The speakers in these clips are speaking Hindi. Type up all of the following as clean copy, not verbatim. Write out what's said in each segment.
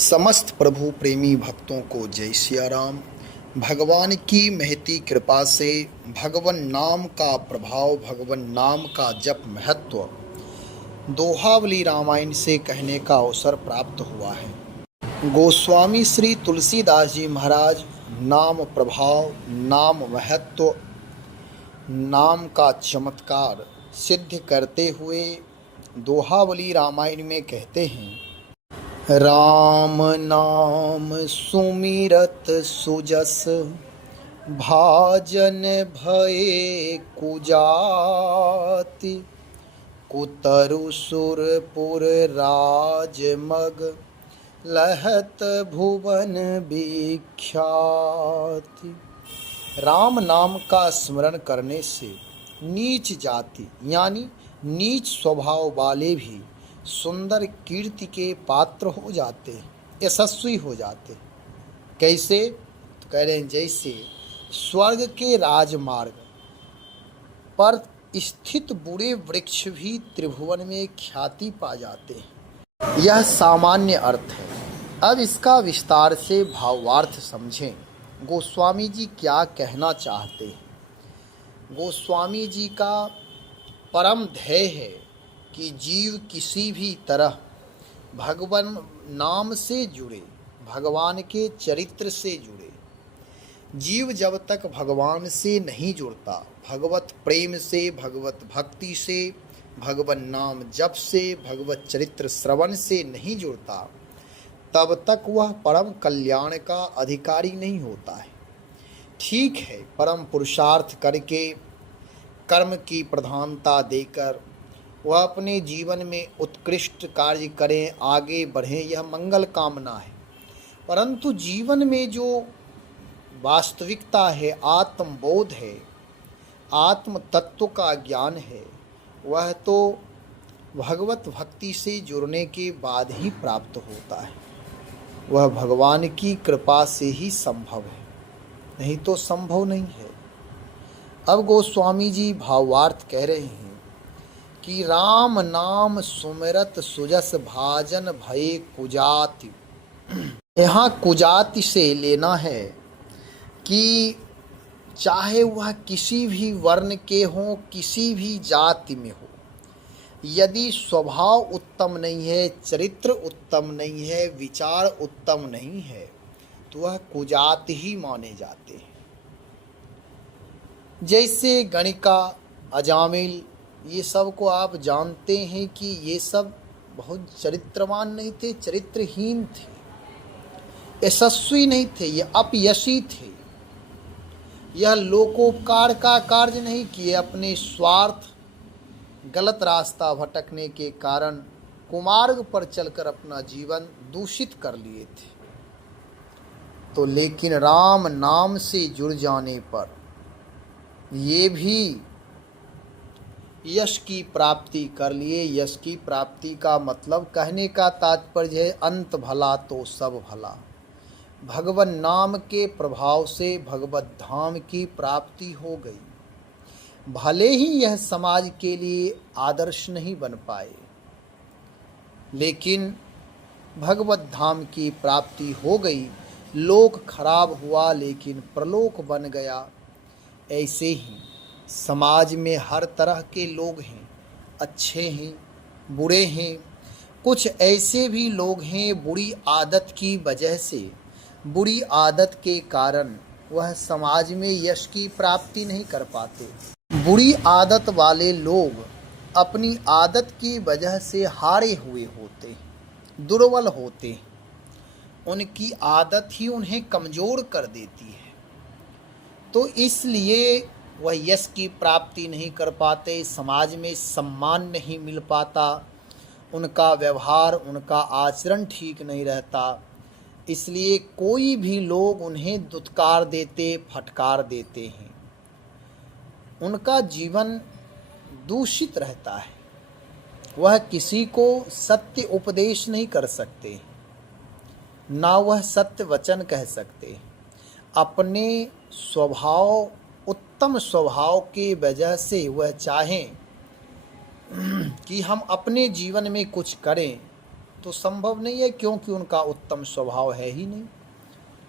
समस्त प्रभु प्रेमी भक्तों को जय सिया राम। भगवान की महती कृपा से भगवन नाम का प्रभाव, भगवन नाम का जप महत्व दोहावली रामायण से कहने का अवसर प्राप्त हुआ है। गोस्वामी श्री तुलसीदास जी महाराज नाम प्रभाव, नाम महत्व, नाम का चमत्कार सिद्ध करते हुए दोहावली रामायण में कहते हैं, राम नाम सुमिरत सुजस भाजन भये कुजाति कुतरु सुरपुर राजमग लहत भुवन विख्याति। राम नाम का स्मरण करने से नीच जाति यानी नीच स्वभाव वाले भी सुंदर कीर्ति के पात्र हो जाते, यशस्वी हो जाते। कैसे? तो कह रहे हैं जैसे स्वर्ग के राजमार्ग पर स्थित बुरे वृक्ष भी त्रिभुवन में ख्याति पा जाते हैं। यह सामान्य अर्थ है। अब इसका विस्तार से भावार्थ समझें। गोस्वामी जी क्या कहना चाहते हैं? गोस्वामी जी का परम ध्येय है कि जीव किसी भी तरह भगवान नाम से जुड़े, भगवान के चरित्र से जुड़े। जीव जब तक भगवान से नहीं जुड़ता, भगवत प्रेम से, भगवत भक्ति से, भगवान नाम जप से, भगवत चरित्र श्रवण से नहीं जुड़ता, तब तक वह परम कल्याण का अधिकारी नहीं होता है। ठीक है, परम पुरुषार्थ करके, कर्म की प्रधानता देकर वह अपने जीवन में उत्कृष्ट कार्य करें, आगे बढ़ें, यह मंगल कामना है। परंतु जीवन में जो वास्तविकता है, आत्मबोध है, आत्म तत्व का ज्ञान है, वह तो भगवत भक्ति से जुड़ने के बाद ही प्राप्त होता है। वह भगवान की कृपा से ही संभव है, नहीं तो संभव नहीं है। अब गोस्वामी जी भावार्थ कह रहे हैं कि राम नाम सुमिरत सुजस भाजन भये कुजाति। यहाँ कुजाति से लेना है कि चाहे वह किसी भी वर्ण के हों, किसी भी जाति में हो, यदि स्वभाव उत्तम नहीं है, चरित्र उत्तम नहीं है, विचार उत्तम नहीं है, तो वह कुजाति ही माने जाते हैं। जैसे गणिका, अजामिल, ये सब को आप जानते हैं कि ये सब बहुत चरित्रवान नहीं थे, चरित्रहीन थे, यशस्वी नहीं थे, ये अपयशी थे। यह लोकोपकार का कार्य नहीं किए, अपने स्वार्थ, गलत रास्ता भटकने के कारण कुमार्ग पर चलकर अपना जीवन दूषित कर लिए थे। तो लेकिन राम नाम से जुड़ जाने पर ये भी यश की प्राप्ति कर लिए। यश की प्राप्ति का मतलब, कहने का तात्पर्य है, अंत भला तो सब भला। भगवान नाम के प्रभाव से भगवत धाम की प्राप्ति हो गई। भले ही यह समाज के लिए आदर्श नहीं बन पाए, लेकिन भगवत धाम की प्राप्ति हो गई। लोक खराब हुआ लेकिन प्रलोक बन गया। ऐसे ही समाज में हर तरह के लोग हैं, अच्छे हैं, बुरे हैं। कुछ ऐसे भी लोग हैं बुरी आदत की वजह से, बुरी आदत के कारण वह समाज में यश की प्राप्ति नहीं कर पाते। बुरी आदत वाले लोग अपनी आदत की वजह से हारे हुए होते, दुर्बल होते। उनकी आदत ही उन्हें कमज़ोर कर देती है। तो इसलिए वह यश की प्राप्ति नहीं कर पाते, समाज में सम्मान नहीं मिल पाता, उनका व्यवहार, उनका आचरण ठीक नहीं रहता। इसलिए कोई भी लोग उन्हें दुत्कार देते, फटकार देते हैं। उनका जीवन दूषित रहता है। वह किसी को सत्य उपदेश नहीं कर सकते, ना वह सत्य वचन कह सकते। अपने स्वभाव, उत्तम स्वभाव के वजह से वह चाहें कि हम अपने जीवन में कुछ करें, तो संभव नहीं है, क्योंकि उनका उत्तम स्वभाव है ही नहीं।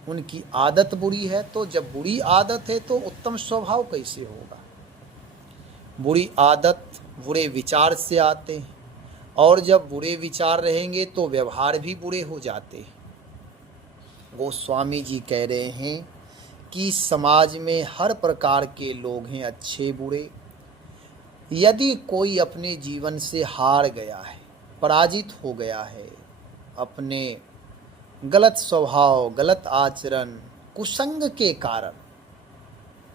उनकी आदत बुरी है, तो जब बुरी आदत है तो उत्तम स्वभाव कैसे होगा। बुरी आदत बुरे विचार से आते हैं, और जब बुरे विचार रहेंगे तो व्यवहार भी बुरे हो जाते हैं। गोस्वामी जी कह रहे हैं कि समाज में हर प्रकार के लोग हैं, अच्छे बुरे। यदि कोई अपने जीवन से हार गया है, पराजित हो गया है, अपने गलत स्वभाव, गलत आचरण, कुसंग के कारण,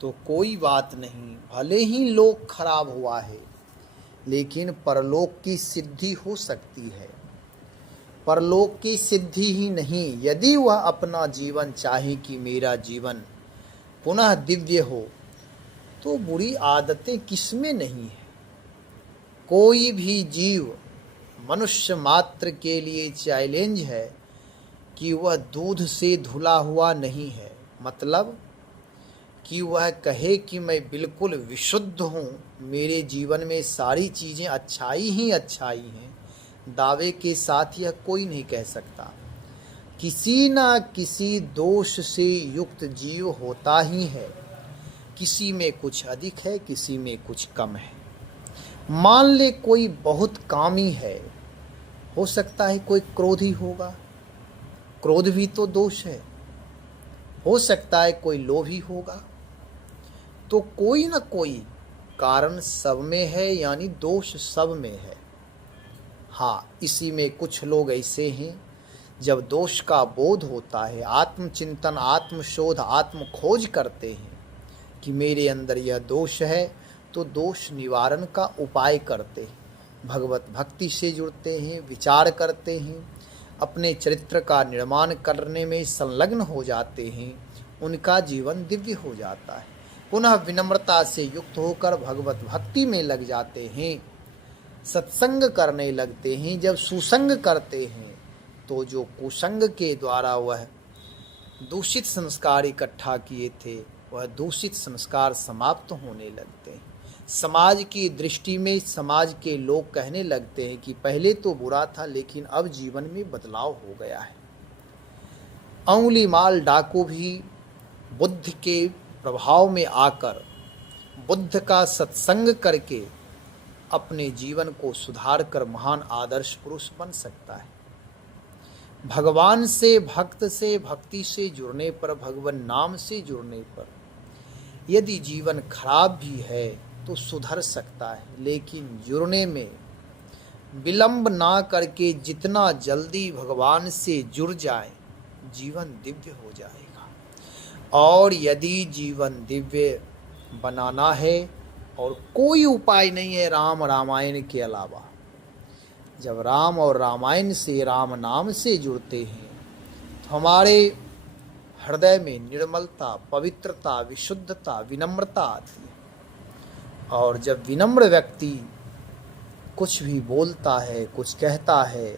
तो कोई बात नहीं, भले ही लोक खराब हुआ है, लेकिन परलोक की सिद्धि हो सकती है। परलोक की सिद्धि ही नहीं, यदि वह अपना जीवन चाहे कि मेरा जीवन पुनः दिव्य हो, तो बुरी आदतें किसमें नहीं है। कोई भी जीव मनुष्य मात्र के लिए चैलेंज है कि वह दूध से धुला हुआ नहीं है, मतलब कि वह कहे कि मैं बिल्कुल विशुद्ध हूँ, मेरे जीवन में सारी चीज़ें अच्छाई ही अच्छाई हैं। दावे के साथ यह कोई नहीं कह सकता। किसी न किसी दोष से युक्त जीव होता ही है, किसी में कुछ अधिक है, किसी में कुछ कम है। मान ले कोई बहुत कामी है, हो सकता है कोई क्रोधी होगा, क्रोध भी तो दोष है। हो सकता है कोई लोभी होगा, तो कोई न कोई कारण सब में है, यानी दोष सब में है। हाँ, इसी में कुछ लोग ऐसे हैं, जब दोष का बोध होता है, आत्मचिंतन, आत्मशोध, आत्म खोज करते हैं कि मेरे अंदर यह दोष है, तो दोष निवारण का उपाय करते हैं, भगवत भक्ति से जुड़ते हैं, विचार करते हैं, अपने चरित्र का निर्माण करने में संलग्न हो जाते हैं, उनका जीवन दिव्य हो जाता है। पुनः विनम्रता से युक्त होकर भगवत भक्ति में लग जाते हैं, सत्संग करने लगते हैं। जब सुसंग करते हैं तो जो कुसंग के द्वारा वह दूषित संस्कार इकट्ठा किए थे, वह दूषित संस्कार समाप्त होने लगते हैं। समाज की दृष्टि में समाज के लोग कहने लगते हैं कि पहले तो बुरा था, लेकिन अब जीवन में बदलाव हो गया है। अंगुली माल डाकू भी बुद्ध के प्रभाव में आकर, बुद्ध का सत्संग करके अपने जीवन को सुधार कर महान आदर्श पुरुष बन सकता है। भगवान से, भक्त से, भक्ति से जुड़ने पर, भगवान नाम से जुड़ने पर यदि जीवन खराब भी है तो सुधर सकता है, लेकिन जुड़ने में विलंब ना करके जितना जल्दी भगवान से जुड़ जाए, जीवन दिव्य हो जाएगा। और यदि जीवन दिव्य बनाना है और कोई उपाय नहीं है राम रामायण के अलावा, जब राम और रामायण से, राम नाम से जुड़ते हैं तो हमारे हृदय में निर्मलता, पवित्रता, विशुद्धता, विनम्रता आती है। और जब विनम्र व्यक्ति कुछ भी बोलता है, कुछ कहता है,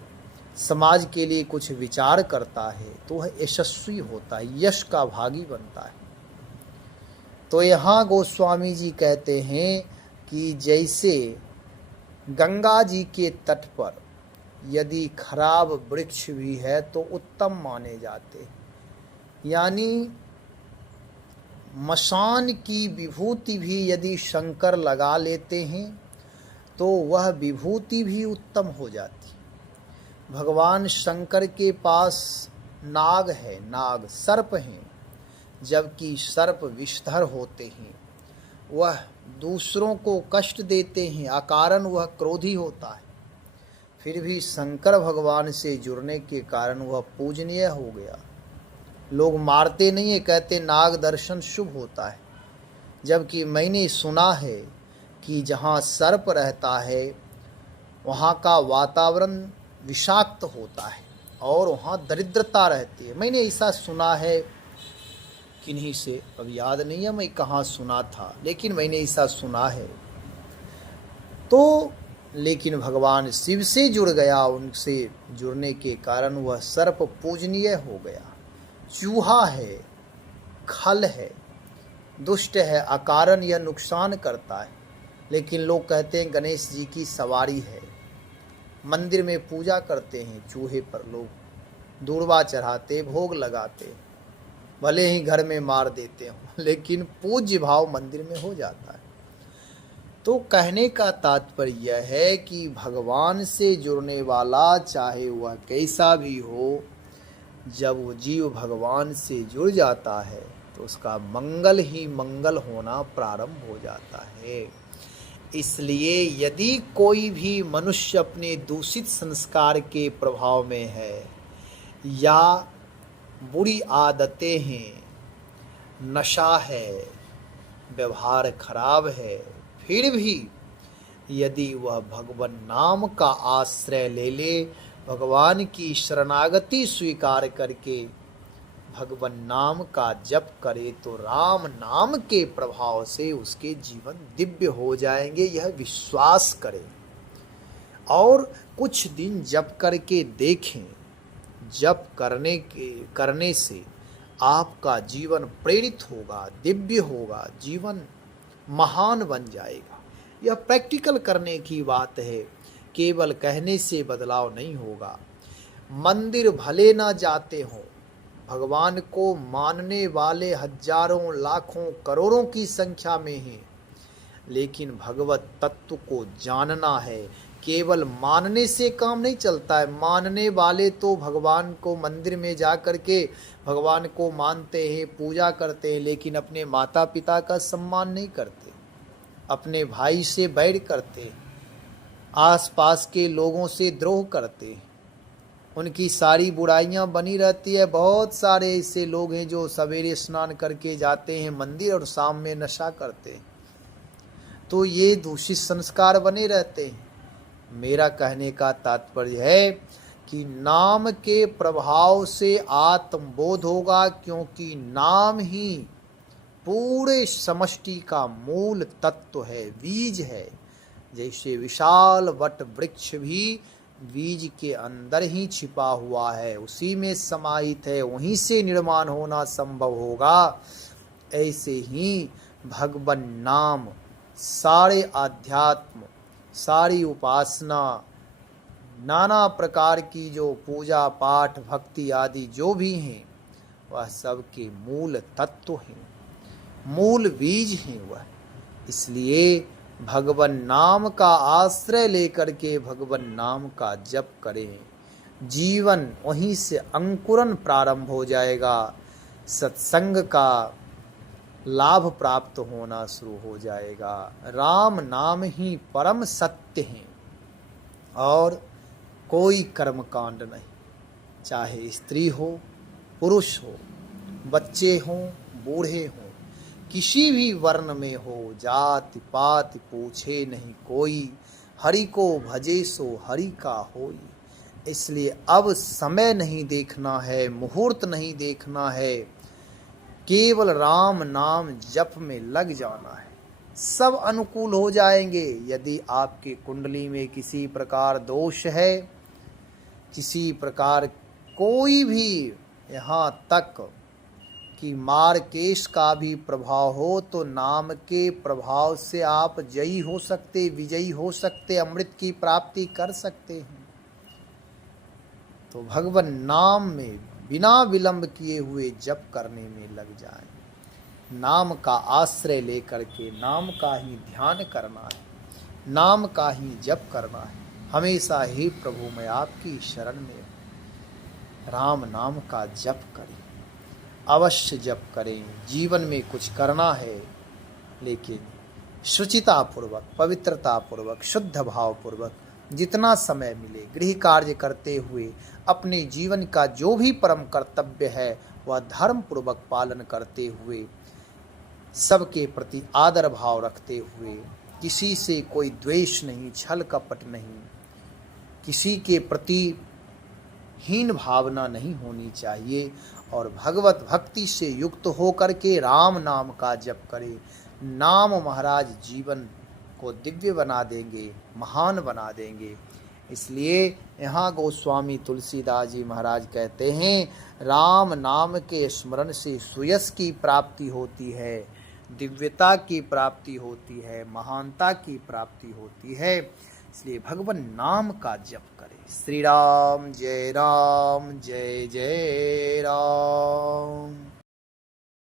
समाज के लिए कुछ विचार करता है, तो वह यशस्वी होता है, यश का भागी बनता है। तो यहाँ गोस्वामी जी कहते हैं कि जैसे गंगा जी के तट पर यदि खराब वृक्ष भी है तो उत्तम माने जाते, यानी मसान की विभूति भी यदि शंकर लगा लेते हैं तो वह विभूति भी उत्तम हो जाती। भगवान शंकर के पास नाग है, नाग सर्प हैं, जबकि सर्प विषधर होते हैं, वह दूसरों को कष्ट देते हैं, अकारण वह क्रोधी होता है। फिर भी शंकर भगवान से जुड़ने के कारण वह पूजनीय हो गया। लोग मारते नहीं है, कहते नाग दर्शन शुभ होता है, जबकि मैंने सुना है कि जहाँ सर्प रहता है वहाँ का वातावरण विषाक्त होता है और वहाँ दरिद्रता रहती है। मैंने ऐसा सुना है, किन्हीं से, अब याद नहीं है मैं कहाँ सुना था, लेकिन मैंने ऐसा सुना है। तो लेकिन भगवान शिव से जुड़ गया, उनसे जुड़ने के कारण वह सर्प पूजनीय हो गया। चूहा है, खल है, दुष्ट है, अकारण यह नुकसान करता है, लेकिन लोग कहते हैं गणेश जी की सवारी है, मंदिर में पूजा करते हैं, चूहे पर लोग दूर्वा चढ़ाते, भोग लगाते, भले ही घर में मार देते हो, लेकिन पूज्य भाव मंदिर में हो जाता है। तो कहने का तात्पर्य यह है कि भगवान से जुड़ने वाला, चाहे वह कैसा भी हो, जब वो जीव भगवान से जुड़ जाता है तो उसका मंगल ही मंगल होना प्रारंभ हो जाता है। इसलिए यदि कोई भी मनुष्य अपने दूषित संस्कार के प्रभाव में है या बुरी आदतें हैं, नशा है, व्यवहार खराब है, फिर भी यदि वह भगवान नाम का आश्रय ले ले, भगवान की शरणागति स्वीकार करके भगवान नाम का जप करे, तो राम नाम के प्रभाव से उसके जीवन दिव्य हो जाएंगे, यह विश्वास करें। और कुछ दिन जप करके देखें, जप करने से आपका जीवन प्रेरित होगा, दिव्य होगा, जीवन महान बन जाएगा। यह प्रैक्टिकल करने की बात है, केवल कहने से बदलाव नहीं होगा। मंदिर भले ना जाते हों, भगवान को मानने वाले हजारों, लाखों, करोड़ों की संख्या में हैं, लेकिन भगवत तत्व को जानना है। केवल मानने से काम नहीं चलता है। मानने वाले तो भगवान को मंदिर में जा कर के भगवान को मानते हैं, पूजा करते हैं, लेकिन अपने माता पिता का सम्मान नहीं करते, अपने भाई से बैर करते, आसपास के लोगों से द्रोह करते, उनकी सारी बुराइयां बनी रहती है। बहुत सारे ऐसे लोग हैं जो सवेरे स्नान करके जाते हैं मंदिर और शाम में नशा करते हैं, तो ये दूषित संस्कार बने रहते हैं। मेरा कहने का तात्पर्य है कि नाम के प्रभाव से आत्मबोध होगा, क्योंकि नाम ही पूरे समष्टि का मूल तत्व है, बीज है। जैसे विशाल वट वृक्ष भी बीज के अंदर ही छिपा हुआ है, उसी में समाहित है, वहीं से निर्माण होना संभव होगा। ऐसे ही भगवान नाम, सारे आध्यात्म, सारी उपासना, नाना प्रकार की जो पूजा पाठ भक्ति आदि जो भी हैं, वह सब के मूल तत्व हैं, मूल बीज हैं वह। इसलिए भगवान नाम का आश्रय लेकर के भगवान नाम का जप करें, जीवन वहीं से अंकुरन प्रारंभ हो जाएगा, सत्संग का लाभ प्राप्त होना शुरू हो जाएगा। राम नाम ही परम सत्य है और कोई कर्मकांड नहीं, चाहे स्त्री हो, पुरुष हो, बच्चे हों, बूढ़े हों, किसी भी वर्ण में हो, जाति पात पूछे नहीं कोई, हरि को भजे सो हरि का होई। इसलिए अब समय नहीं देखना है, मुहूर्त नहीं देखना है, केवल राम नाम जप में लग जाना है, सब अनुकूल हो जाएंगे। यदि आपकी कुंडली में किसी प्रकार दोष है, किसी प्रकार कोई भी, यहाँ तक कि मार केश का भी प्रभाव हो, तो नाम के प्रभाव से आप जयी हो सकते, विजयी हो सकते, अमृत की प्राप्ति कर सकते हैं। तो भगवान नाम में बिना विलंब किए हुए जप करने में लग जाएं। नाम का आश्रय लेकर के नाम का ही ध्यान करना है, नाम का ही जप करना है। हमेशा ही प्रभु मैं आपकी शरण में, राम नाम का जप करें, अवश्य जप करें। जीवन में कुछ करना है, लेकिन शुचितापूर्वक, पवित्रतापूर्वक, शुद्ध भावपूर्वक, जितना समय मिले गृह कार्य करते हुए अपने जीवन का जो भी परम कर्तव्य है वह धर्म पूर्वक पालन करते हुए, सबके प्रति आदर भाव रखते हुए, किसी से कोई द्वेष नहीं, छल कपट नहीं, किसी के प्रति हीन भावना नहीं होनी चाहिए, और भगवत भक्ति से युक्त होकर के राम नाम का जप करें। नाम महाराज जीवन को दिव्य बना देंगे, महान बना देंगे। इसलिए यहाँ गोस्वामी तुलसीदास जी महाराज कहते हैं, राम नाम के स्मरण से सुयश की प्राप्ति होती है, दिव्यता की प्राप्ति होती है, महानता की प्राप्ति होती है। इसलिए भगवान नाम का जप करें। श्री राम जय जय राम।